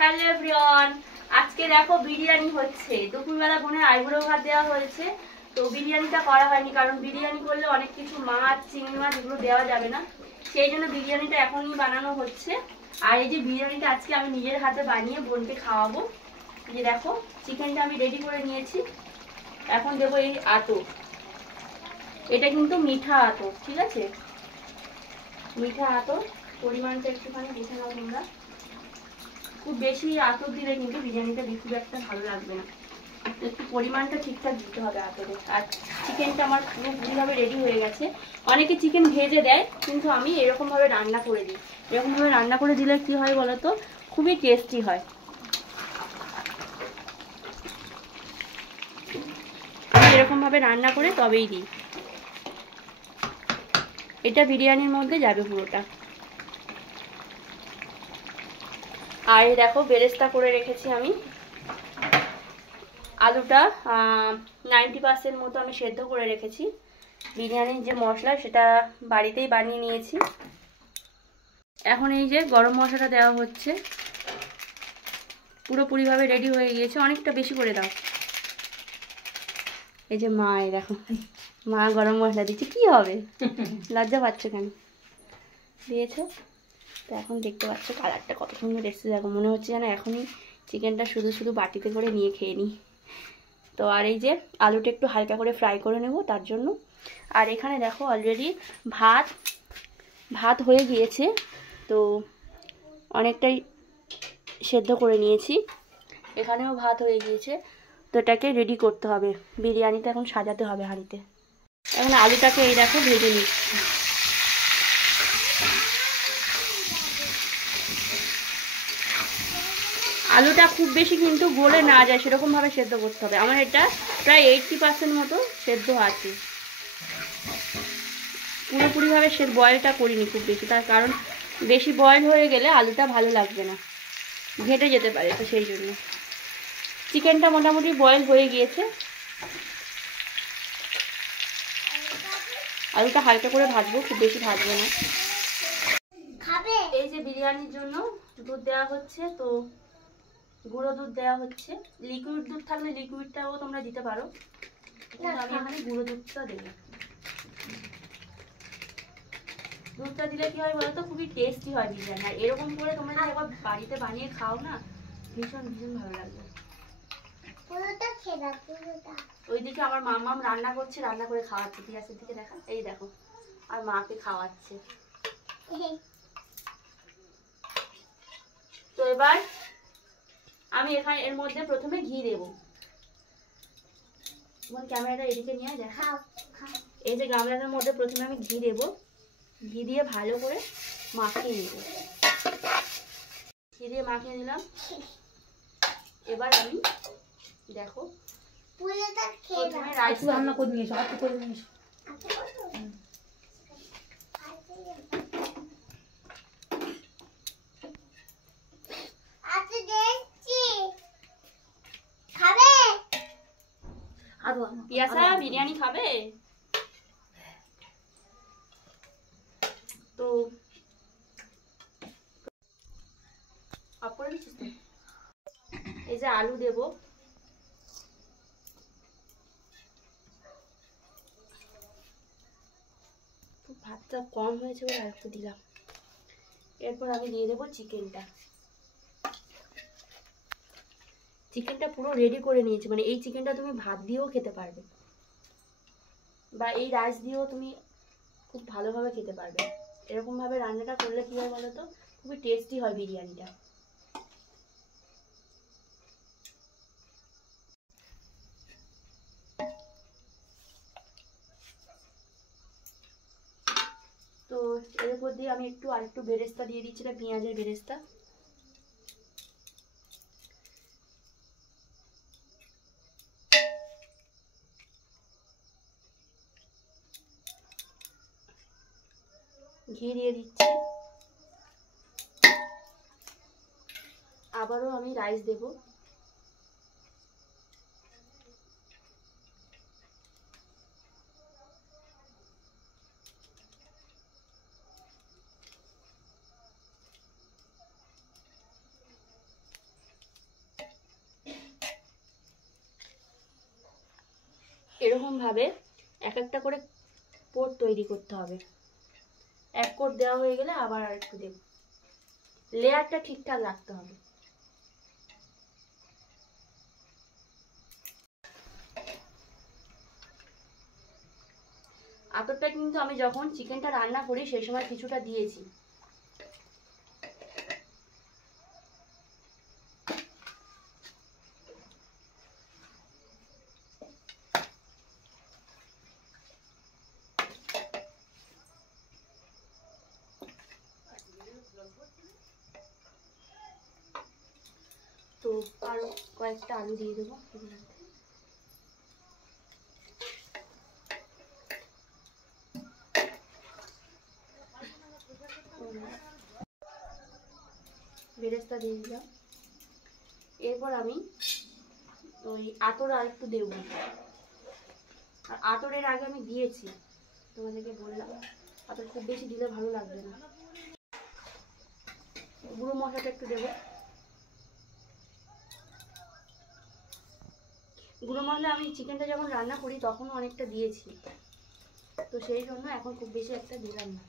Hello everyone, আজকে দেখো বিরিয়ানি হচ্ছে। দুপুরবেলা বোনের আইবুড়ো ভাত দেওয়া হয়েছে, তো বিরিয়ানিটা করা হয়নি কারণ বিরিয়ানি করলে অনেক কিছু মাছ, চিংড়ি মাছ এগুলো দেওয়া যাবে না, সেই জন্য বিরিয়ানিটা এখনই বানানো হচ্ছে। আর এই যে বিরিয়ানিটা আজকে আমি নিজের হাতে বানিয়ে বোনকে খাওয়াবো। এই যে দেখো চিকেনটা আমি রেডি করে নিয়েছি, এখন দেবো এই আতপ। এটা কিন্তু মিঠা আতপ, ঠিক আছে? মিঠা আতপ পরিমাণটা একটুখানি দেখে নাও তোমরা। খুব বেশি আতর দিলে কিন্তু বিরিয়ানিটা খুব একটা ভালো লাগবে না, একটু পরিমাণটা ঠিকঠাক দিতে হবে আতরের। আর চিকেনটা আমার পুরোপুরিভাবে রেডি হয়ে গেছে। অনেকে চিকেন ভেজে দেয়, কিন্তু আমি এরকমভাবে রান্না করে দিই। এরকমভাবে রান্না করে দিলে কি হয় বলো তো, খুবই টেস্টি হয়। আমি এরকমভাবে রান্না করে তবেই দিই। এটা বিরিয়ানির মধ্যে যাবে পুরোটা। আর দেখো বেরেস্তা করে রেখেছি আমি। আলুটা 90% মতো আমি সেদ্ধ করে রেখেছি। বিরিয়ানির যে মশলা সেটা বাড়িতেই বানিয়ে নিয়েছি। এখন এই যে গরম মশলাটা দেওয়া হচ্ছে, পুরোপুরিভাবে রেডি হয়ে গিয়েছে। অনেকটা বেশি করে দাও। এই যে মা, এই দেখো মা গরম মশলা দিচ্ছে। কি হবে, লজ্জা পাচ্ছ কেন? দিয়েছো তো এখন দেখতে পাচ্ছ কালারটা কত সুন্দর এসেছে। দেখো মনে হচ্ছে যেন এখনই চিকেনটা শুধু শুধু বাটিতে করে নিয়ে খেয়ে নিই। তো আর এই যে আলুটা একটু হালকা করে ফ্রাই করে নেব তার জন্য। আর এখানে দেখো অলরেডি ভাত হয়ে গিয়েছে, তো অনেকটাই সেদ্ধ করে নিয়েছি। এখানেও ভাত হয়ে গিয়েছে, তো এটাকে রেডি করতে হবে। বিরিয়ানিতে এখন সাজাতে হবে হাঁড়িতে। এখন আলুটাকে এই দেখো ভেজে নিচ্ছি। আলুটা খুব বেশি কিন্তু গলে না যায় সেরকমভাবে সেদ্ধ করতে হবে। আমার এটা প্রায় 80% মতো সেদ্ধ আছে। পুরোপুরিভাবে সে বয়েলটা করিনি খুব বেশি, তার কারণ বেশি বয়েল হয়ে গেলে আলুটা ভালো লাগবে না, ঘেটে যেতে পারে। তো সেই জন্য চিকেনটা মোটামুটি বয়েল হয়ে গিয়েছে। আলুটা হালকা করে ভাজবো, খুব বেশি ভাজবো না। এই যে বিরিয়ানির জন্য দুধ দেওয়া হচ্ছে, তো গুঁড়ো দুধ দেওয়া হচ্ছে। লিকুইড দুধ থাকলে লিকুইডটাও তোমরা দিতে পারো, কিন্তু আমি এখানে গুঁড়ো দুধটা দেবো। দুধটা দিলে কি হয় বলো তো, খুবই টেস্টি হয় বিরিয়ানি। আর এরকম করে তোমরা যদি একবার বাড়িতে বানিয়ে খাও না, ভীষণ ভীষণ ভালো লাগবে। ওইদিকে আমার মাম্মাম রান্না করছে, রান্না করে খাওয়াচ্ছে। পিয়াসের দিকে দেখা, এই দেখো, আর মাকে খাওয়াচ্ছে। তো এবার আমি এখানে এর মধ্যে প্রথমে ঘি দেবো। ক্যামেরাটা এদিকে নিয়ে দেখা। এই যে গামলাটার মধ্যে প্রথমে আমি ঘি দেবো। ঘি দিয়ে ভালো করে মাখিয়ে নেব। ঘি দিয়ে মাখিয়ে নিলাম। এবার আমি দেখো প্রথমে রাইস রান্না করে নিয়েছি। পিয়াসা বিরিয়ানি খাবে? তো এই যে আলু দেব। ভাতটা কম হয়েছে বলে আর একটু দিলাম। এরপর আমি দিয়ে দেবো চিকেনটা। চিকেনটা পুরো রেডি করে নিয়েছি, মানে এই চিকেনটা তুমি ভাত দিয়েও খেতে পারবে, বা এই রাইস দিয়েও তুমি খুব ভালোভাবে খেতে পারবে। এরকমভাবে রান্নাটা করলে কী হয় বলো তো, খুবই টেস্টি হয় বিরিয়ানিটা। তো এর উপর দিয়ে আমি আরেকটু বেরেস্তা দিয়ে দিচ্ছিলাম, পেঁয়াজের বেরেস্তা। ঘি দিয়ে দিচ্ছি। আবারও আমি রাইস দেব। এরকমভাবে এক একটা করে কোট তৈরি করতে হবে। এক কোট দেওয়া হয়ে গেলে আবার আর একটু দেব। লেয়ারটা ঠিকঠাক রাখতে হবে। আতরটা কিন্তু আমি যখন চিকেনটা রান্না করি সেই সময় কিছুটা দিয়েছি। তো আরো কয়েকটা আলু দিয়ে দেবো। বেরেস্তা দিয়ে দিলাম। এরপর আমি ওই আতর আর একটু দেবো। আর আতরের আগে আমি দিয়েছি, তোমাদেরকে বললাম আতর খুব বেশি দিলে ভালো লাগবে না। গুঁড়ো মশলাটা একটু দেবো। গুঁড়ো মশলা আমি চিকেনটা যখন রান্না করি তখন অনেকটা দিয়েছি, তো সেই জন্য এখন খুব বেশি একটা দিলাম না।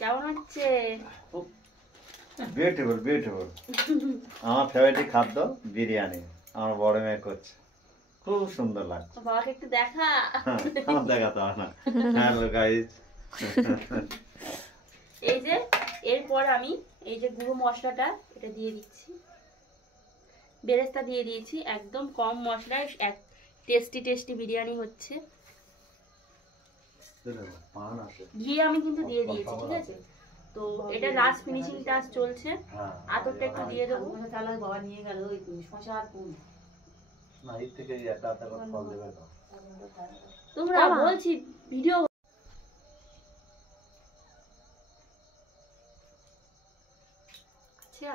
কেমন হচ্ছে? Beautiful beautiful. আমার ফেভারিট খাদ্য বিরিয়ানি, আমার বড় মেয়ে করছে, খুব সুন্দর লাগছে। বাবাকে একটু দেখা। আমার দেখাতে হয় না। Hello guys. এই যে এরপর আমি এই যে গুঁড়ো মশলাটা এটা দিয়ে দিচ্ছি। বেরেস্তা দিয়ে দিয়েছি, একদম কম মশলায় এক টেস্টি টেস্টি বিরিয়ানি হচ্ছে। ঘি আমি কিন্তু দিয়ে দিয়েছি, ঠিক আছে? তো এটা লাস্ট ফিনিশিং টাচ চলছে। আতরটা একটু দিয়ে দেবো। বাবা নিয়ে গেল ওই শশা আর কুল। না, এর থেকে একটা একটা করে ফল দেবে তো। তোমরা বলছি ভিডিও আচ্ছা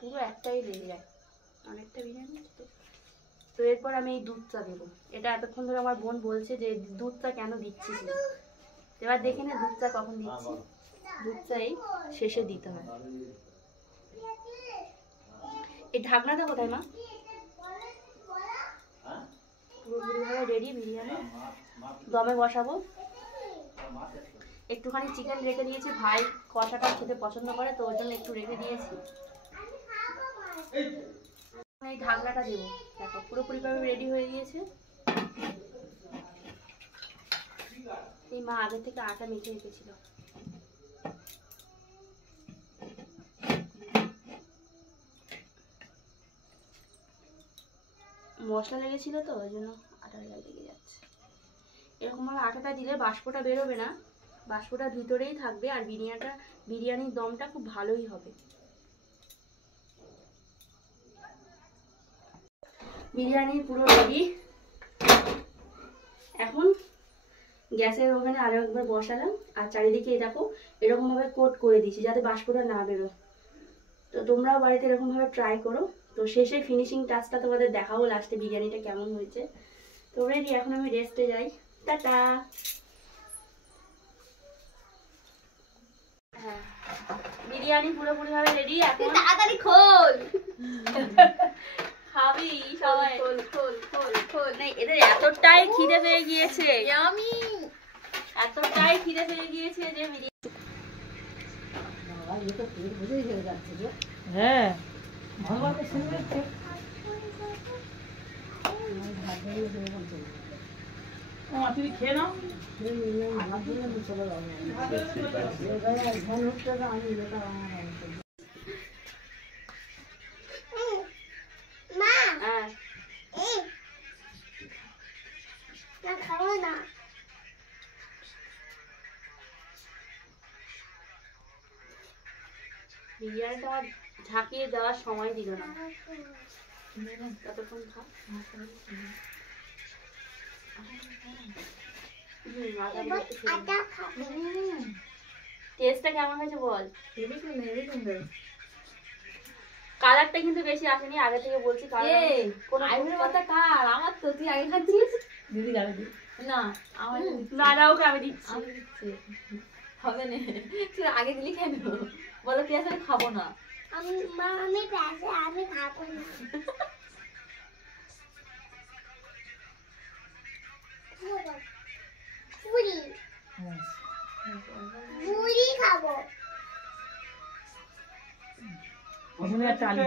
পুরো একটাই লেগে যায়, অনেকটা বিরিয়ানি। তো এরপর আমি এই দুধটা দেবো। এটা এতক্ষণ ধরে আমার বোন বলছে যে দুধটা কেন দিচ্ছিস না, এবার দেখে নে দুধটা কখন দিচ্ছি। দুধটা এই শেষে দিতে হবে। এই ঢাকনাটা কোথায় মা? পুরোপুরিভাবে রেডি বিরিয়ানি। দমে বসাবো। একটুখানি চিকেন রেখে দিয়েছি, ভাই কষাটা খেতে পছন্দ করে তো ওই জন্য একটু রেখে দিয়েছি। এই ঢাকনাটা দেবো। দেখো পুরোপুরিভাবে রেডি হয়ে গিয়েছে। এই মা আগে থেকে আটা মেখে রেখেছিল। মশলা লেগেছিল তো ওই জন্য আটা লেগে যাচ্ছে। এরকমভাবে আটাটা দিলে বাষ্পটা বেরোবে না, বাষ্পটা ভিতরেই থাকবে আর বিরিয়ানির দমটা খুব ভালোই হবে। বিরিয়ানি পুরো রেডি। এখন গ্যাসের ওখানে আরো একবার বসালাম আর চারিদিকে দেখো এরকম ভাবে কোট করে দিয়েছি যাতে বাষ্পটা না বেরোয়। তো তোমরাও বাড়িতে এরকম ভাবে ট্রাই করো। তো শেষে ফিনিশিং টাচটা তোমাদের দেখাবো লাস্টে বিরিয়ানিটা কেমন হয়েছে। তো রেডি, এখন আমি রেস্টে যাই। টাটা। হ্যাঁ বিরিয়ানি পুরোপুরি ভাবে রেডি। এখন তাড়াতাড়ি খোল। খাবি সবাই? খোল খোল খোল খোল। না এদের এতটাই খিদে পেয়ে গিয়েছে, আমি এতটাই খিদে পেয়ে গিয়েছে যে হ্যাঁ ভালো শুনে তুমি খেয়ে নাও। আমার জন্য তো চলে যাবে। বিরিয়ানিটা ঝাঁকিয়ে দেওয়ার সময় দিল না, ততক্ষণ খা। টেস্টটা কেমন হয়েছে বল? কালারটা কিন্তু বেশি আসেনি, আগে থেকে বলছি। আমার তো তুই আগে খাচ্ছিস। দিদি খাবে না, আমার না ওকে আমি দিচ্ছি। হবে না, তুই আগে দিলি কেন? বলো তুই আসলে খাবো না। আমি প্যাসে আমি খাবো না। পুরি পুরি খাবো। ওখানে একটা আলু